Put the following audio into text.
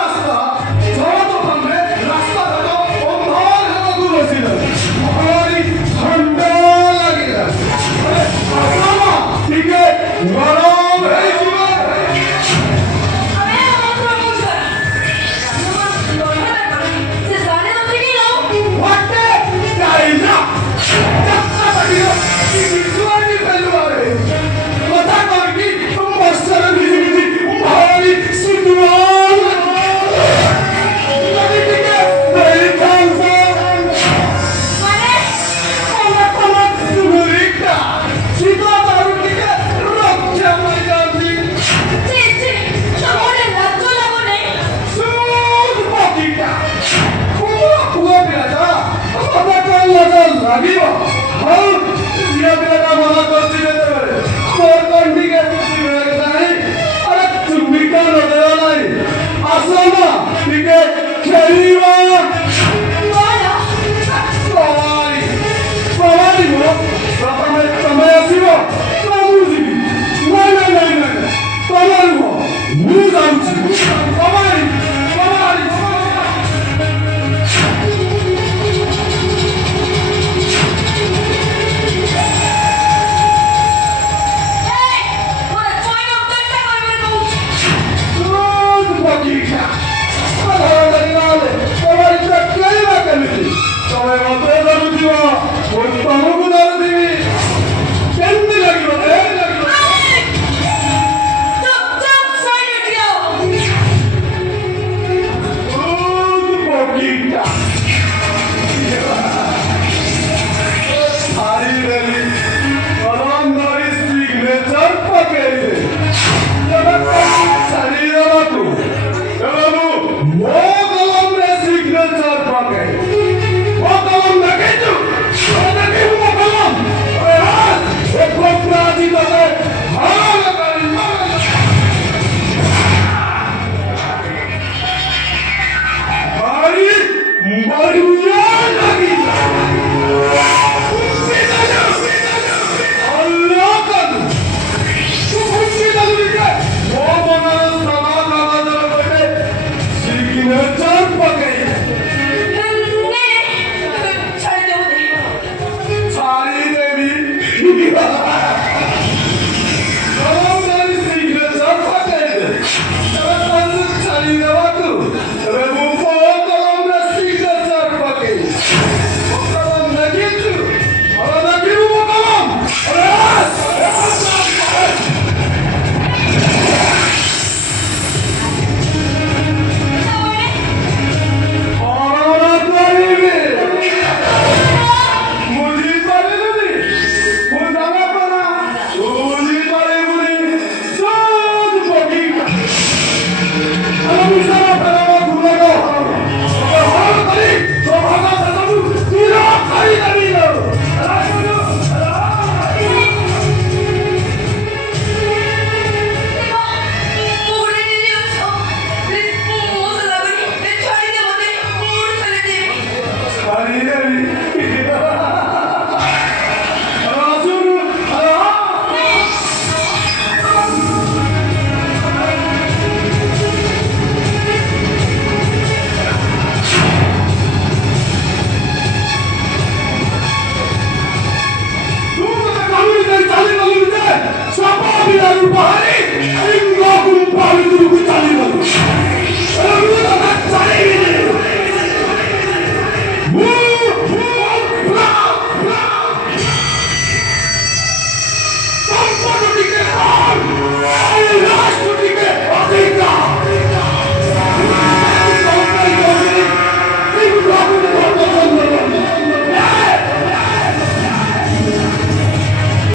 রাস্তা যতক্ষণে রাস্তা হলো অন্ধকার হলো ঘুরেছিল ভারী ঠান্ডা লাগিল আসলামা ঠিক গরম হয়ে যাবে লাগিব হল জিয়াবেলা মনা করতে যেতে পারে কোন দিকে তুমি জানি আরে তুমি কেন দেওয়া নাই আসো না দিকে খেলিবা সবাই প্রথমে তুমি আসিব বুঝিবি নাই নাই নাই নাই তোমার ମୁଁ ଯାଉଛି ସବାଇ ସବାଇ Bahari, ini gua kumpul itu